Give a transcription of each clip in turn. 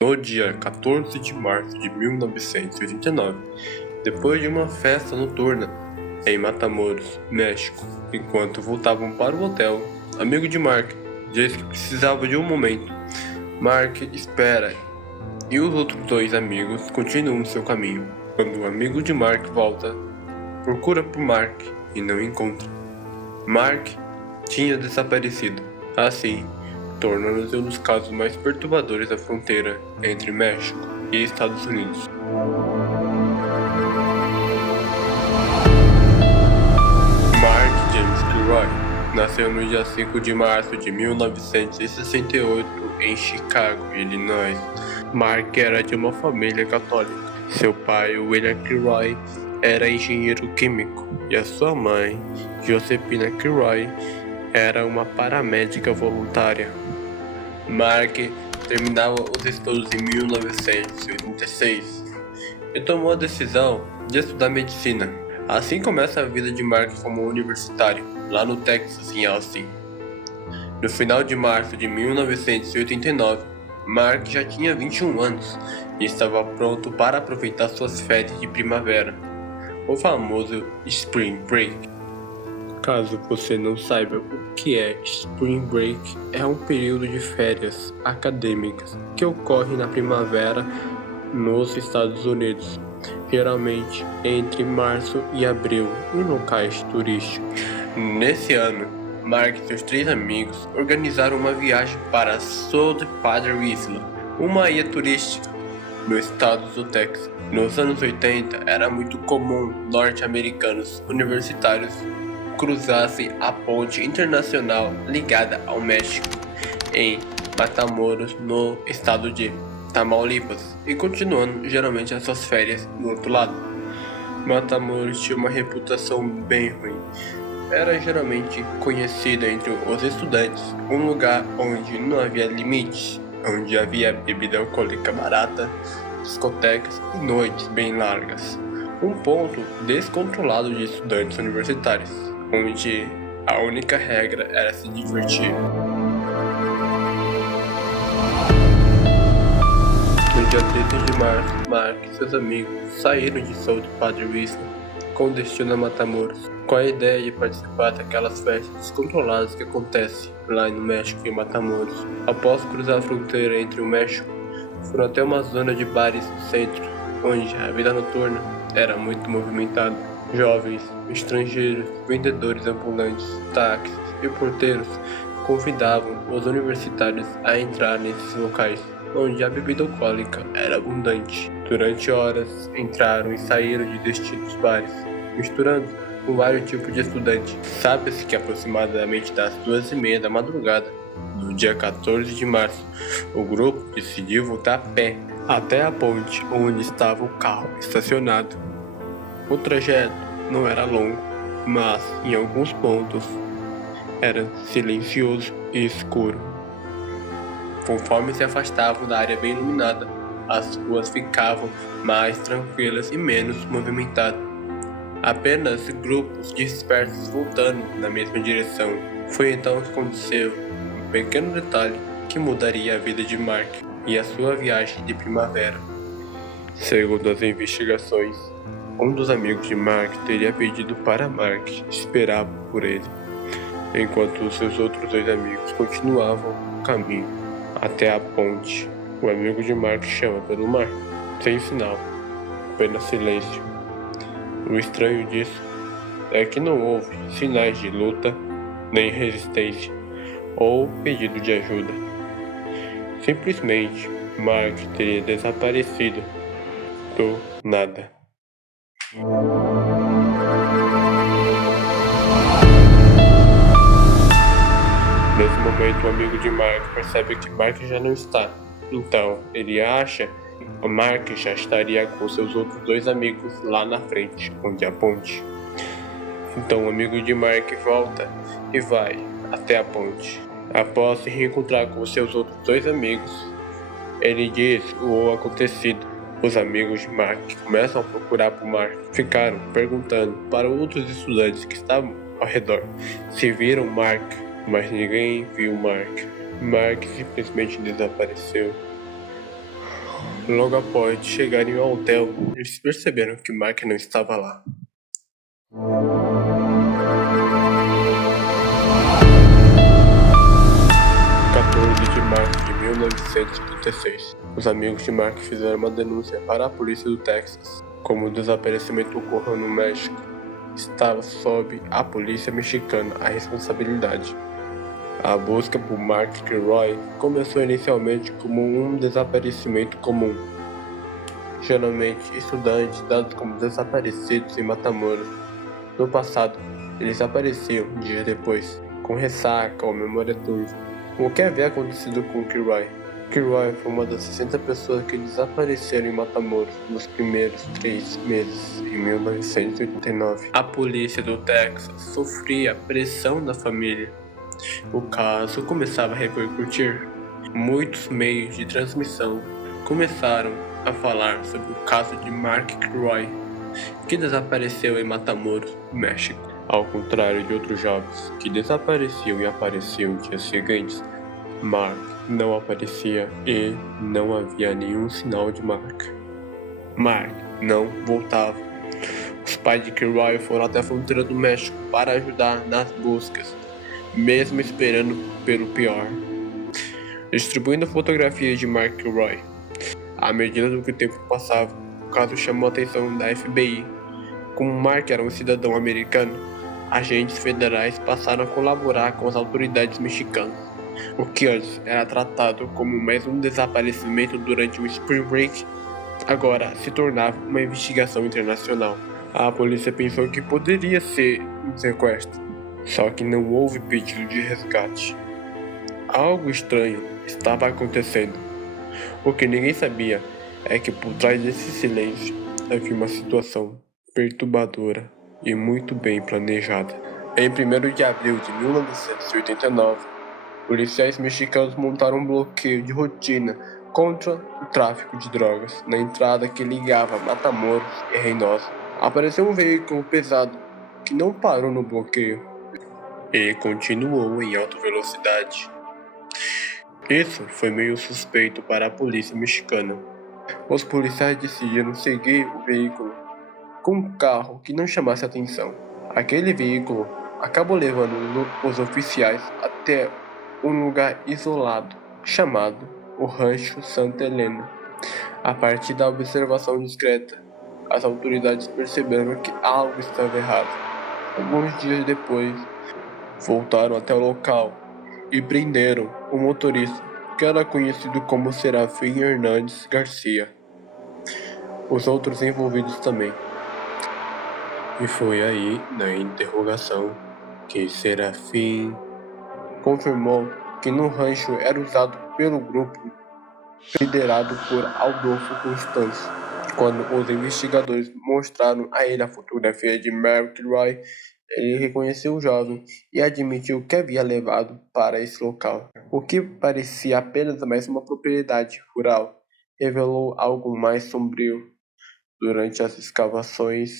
No dia 14 de março de 1989, depois de uma festa noturna em Matamoros, México, enquanto voltavam para o hotel, amigo de Mark disse que precisava de um momento. Mark espera e os outros dois amigos continuam seu caminho. Quando o amigo de Mark volta, procura por Mark e não encontra. Mark tinha desaparecido. Assim, tornando-se um dos casos mais perturbadores da fronteira entre México e Estados Unidos. Mark James Kilroy nasceu no dia 5 de março de 1968 em Chicago, Illinois. Mark era de uma família católica. Seu pai, William Kilroy, era engenheiro químico e a sua mãe, Josephina Kilroy, era uma paramédica voluntária. Mark terminava os estudos em 1986 e tomou a decisão de estudar medicina. Assim começa a vida de Mark como universitário, lá no Texas, em Austin. No final de março de 1989, Mark já tinha 21 anos e estava pronto para aproveitar suas férias de primavera, o famoso Spring Break. Caso você não saiba o que é Spring Break, é um período de férias acadêmicas que ocorre na primavera nos Estados Unidos, geralmente entre março e abril, em locais turísticos. Nesse ano, Mark e seus três amigos organizaram uma viagem para South Padre Isla, uma ilha turística no estado do Texas. Nos anos 80, era muito comum norte-americanos universitários cruzassem a ponte internacional ligada ao México em Matamoros, no estado de Tamaulipas, e continuando geralmente as suas férias do outro lado. Matamoros tinha uma reputação bem ruim. Era geralmente conhecida entre os estudantes um lugar onde não havia limites, onde havia bebida alcoólica barata, discotecas e noites bem largas. Um ponto descontrolado de estudantes universitários, onde a única regra era se divertir. No dia 13 de março, Mark e seus amigos saíram de South Padre Isla com destino a Matamoros, com a ideia de participar daquelas festas descontroladas que acontecem lá no México e Matamoros. Após cruzar a fronteira entre o México, foram até uma zona de bares no centro, onde a vida noturna era muito movimentada. Jovens, estrangeiros, vendedores ambulantes, táxis e porteiros convidavam os universitários a entrar nesses locais, onde a bebida alcoólica era abundante. Durante horas, entraram e saíram de distintos bares, misturando com vários tipos de estudantes. Sabe-se que aproximadamente das 2h30 da madrugada, no dia 14 de março, o grupo decidiu voltar a pé até a ponte onde estava o carro estacionado. O trajeto não era longo, mas em alguns pontos era silencioso e escuro. Conforme se afastavam da área bem iluminada, as ruas ficavam mais tranquilas e menos movimentadas. Apenas grupos dispersos voltando na mesma direção. Foi então que aconteceu um pequeno detalhe que mudaria a vida de Mark e a sua viagem de primavera. Segundo as investigações, um dos amigos de Mark teria pedido para Mark esperar por ele, enquanto os seus outros dois amigos continuavam o caminho até a ponte. O amigo de Mark chama pelo mar, sem sinal, apenas silêncio. O estranho disso é que não houve sinais de luta, nem resistência, ou pedido de ajuda. Simplesmente, Mark teria desaparecido do nada. Nesse momento, o amigo de Mark percebe que Mark já não está. Então, ele acha que Mark já estaria com seus outros dois amigos lá na frente, onde é a ponte. Então, o amigo de Mark volta e vai até a ponte. Após se reencontrar com seus outros dois amigos, ele diz o acontecido. Os amigos de Mark começam a procurar por Mark. Ficaram perguntando para outros estudantes que estavam ao redor se viram Mark, mas ninguém viu Mark. Mark simplesmente desapareceu. Logo após chegarem ao hotel, eles perceberam que Mark não estava lá. De março de 1936, os amigos de Mark fizeram uma denúncia para a polícia do Texas. Como o desaparecimento ocorreu no México, estava sob a polícia mexicana a responsabilidade. A busca por Mark Kilroy começou inicialmente como um desaparecimento comum. Geralmente, estudantes dados como desaparecidos em Matamoros. No passado, eles apareciam dias depois, com ressaca ou memória turva. O que havia acontecido com Kilroy? Kilroy foi uma das 60 pessoas que desapareceram em Matamoros nos primeiros 3 meses, em 1989. A polícia do Texas sofria pressão da família. O caso começava a repercutir. Muitos meios de transmissão começaram a falar sobre o caso de Mark Kilroy, que desapareceu em Matamoros, México. Ao contrário de outros jovens que desapareciam e apareciam em dias seguintes, Mark não aparecia e não havia nenhum sinal de Mark. Mark não voltava. Os pais de Kilroy foram até a fronteira do México para ajudar nas buscas, mesmo esperando pelo pior, distribuindo fotografias de Mark Kilroy. À medida que o tempo passava, o caso chamou a atenção da FBI. Como Mark era um cidadão americano, agentes federais passaram a colaborar com as autoridades mexicanas. O que antes era tratado como mais um desaparecimento durante o Spring Break, agora se tornava uma investigação internacional. A polícia pensou que poderia ser um sequestro, só que não houve pedido de resgate. Algo estranho estava acontecendo. O que ninguém sabia é que por trás desse silêncio havia uma situação perturbadora e muito bem planejada. Em 1º de abril de 1989, policiais mexicanos montaram um bloqueio de rotina contra o tráfico de drogas na entrada que ligava Matamoros e Reynosa. Apareceu um veículo pesado que não parou no bloqueio e continuou em alta velocidade. Isso foi meio suspeito para a polícia mexicana. Os policiais decidiram seguir o veículo com um carro que não chamasse atenção. Aquele veículo acabou levando os oficiais até um lugar isolado chamado o Rancho Santa Helena. A partir da observação discreta, as autoridades perceberam que algo estava errado. Alguns dias depois, voltaram até o local e prenderam o motorista, que era conhecido como Serafim Hernandes Garcia. Os outros envolvidos também. E foi aí, na interrogação, que Serafim confirmou que no rancho era usado pelo grupo liderado por Adolfo Constâncio. Quando os investigadores mostraram a ele a fotografia de Mark Kilroy, ele reconheceu o jovem e admitiu que havia levado para esse local. O que parecia apenas mais uma propriedade rural revelou algo mais sombrio. Durante as escavações,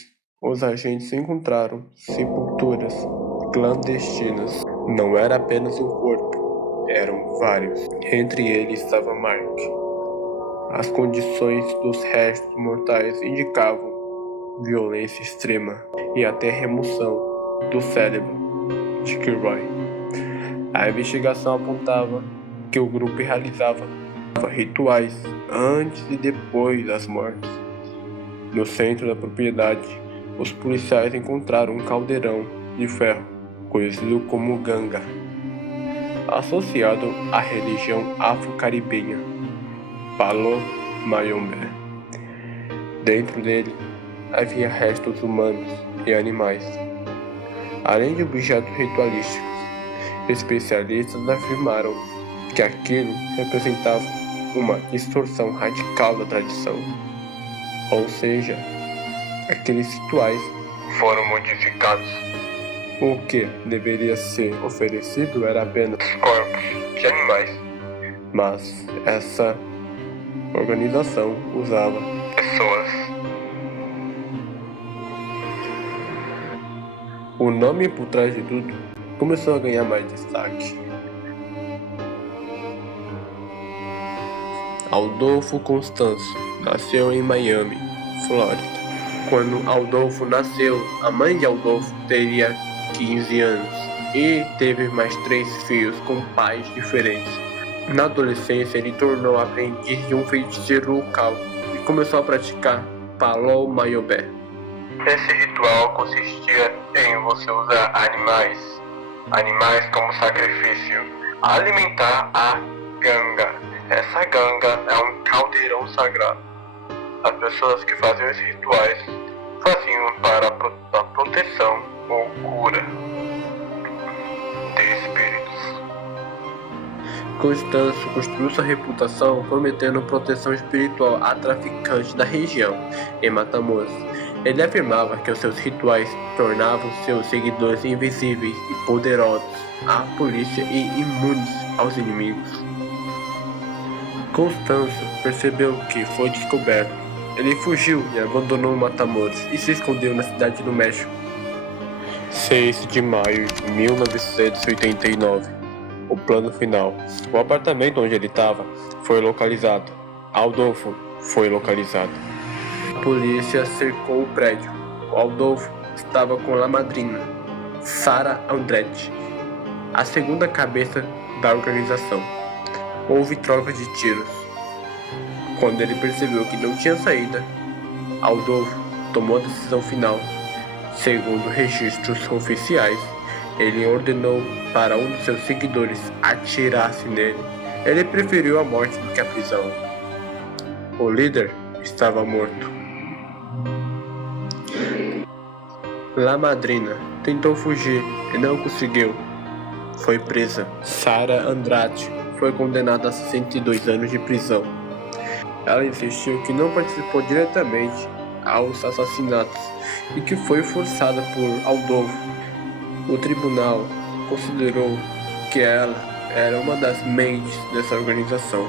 os agentes encontraram sepulturas clandestinas. Não era apenas um corpo, eram vários. Entre eles estava Mark. As condições dos restos mortais indicavam violência extrema e até remoção do cérebro de Kilroy. A investigação apontava que o grupo realizava rituais antes e depois das mortes. No centro da propriedade, os policiais encontraram um caldeirão de ferro, conhecido como ganga, associado à religião afro-caribenha Palo Mayombe. Dentro dele havia restos humanos e animais, além de objetos ritualísticos. Especialistas afirmaram que aquilo representava uma distorção radical da tradição, ou seja, aqueles rituais foram modificados. O que deveria ser oferecido era apenas corpos de animais, mas essa organização usava pessoas. O nome por trás de tudo começou a ganhar mais destaque. Adolfo Constanzo nasceu em Miami, Flórida. Quando Adolfo nasceu, a mãe de Adolfo teria 15 anos e teve mais 3 filhos com pais diferentes. Na adolescência, ele tornou aprendiz de um feiticeiro local e começou a praticar Palol Mayobé. Esse ritual consistia em você usar animais como sacrifício, alimentar a ganga. Essa ganga é um caldeirão sagrado. As pessoas que faziam esses rituais faziam para a proteção ou cura de espíritos. Constâncio construiu sua reputação prometendo proteção espiritual a traficantes da região, em Matamoros. Ele afirmava que os seus rituais tornavam seus seguidores invisíveis e poderosos à polícia e imunes aos inimigos. Constâncio percebeu que foi descoberto. Ele fugiu e abandonou Matamoros e se escondeu na cidade do México. 6 de maio de 1989. O plano final. O apartamento onde ele estava foi localizado. Adolfo foi localizado. A polícia cercou o prédio. O Adolfo estava com a madrinha, Sara Andretti, a segunda cabeça da organização. Houve troca de tiros. Quando ele percebeu que não tinha saída, Adolfo tomou a decisão final. Segundo registros oficiais, ele ordenou para um de seus seguidores atirasse nele. Ele preferiu a morte do que a prisão. O líder estava morto. La Madrina tentou fugir e não conseguiu. Foi presa. Sara Andrade foi condenada a 62 anos de prisão. Ela insistiu que não participou diretamente aos assassinatos e que foi forçada por Adolfo. O tribunal considerou que ela era uma das mentes dessa organização,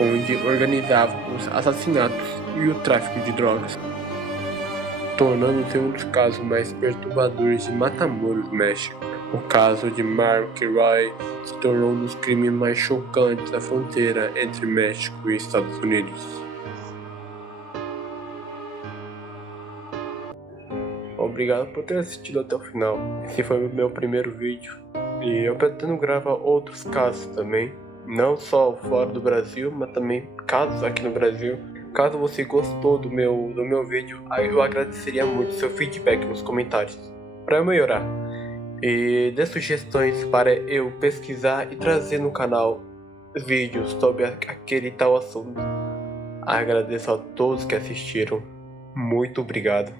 onde organizava os assassinatos e o tráfico de drogas, tornando-se um dos casos mais perturbadores de Matamoros, México. O caso de Mark Roy se tornou um dos crimes mais chocantes da fronteira entre México e Estados Unidos. Obrigado por ter assistido até o final. Esse foi o meu primeiro vídeo e eu pretendo gravar outros casos também, não só fora do Brasil, mas também casos aqui no Brasil. Caso você gostou do meu vídeo, eu agradeceria muito seu feedback nos comentários para eu melhorar. E dê sugestões para eu pesquisar e trazer no canal vídeos sobre aquele tal assunto. Agradeço a todos que assistiram. Muito obrigado.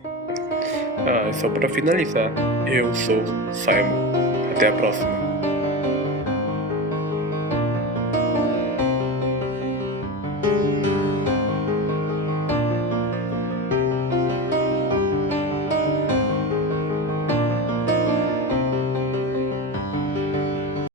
Só para finalizar, eu sou Simon. Até a próxima.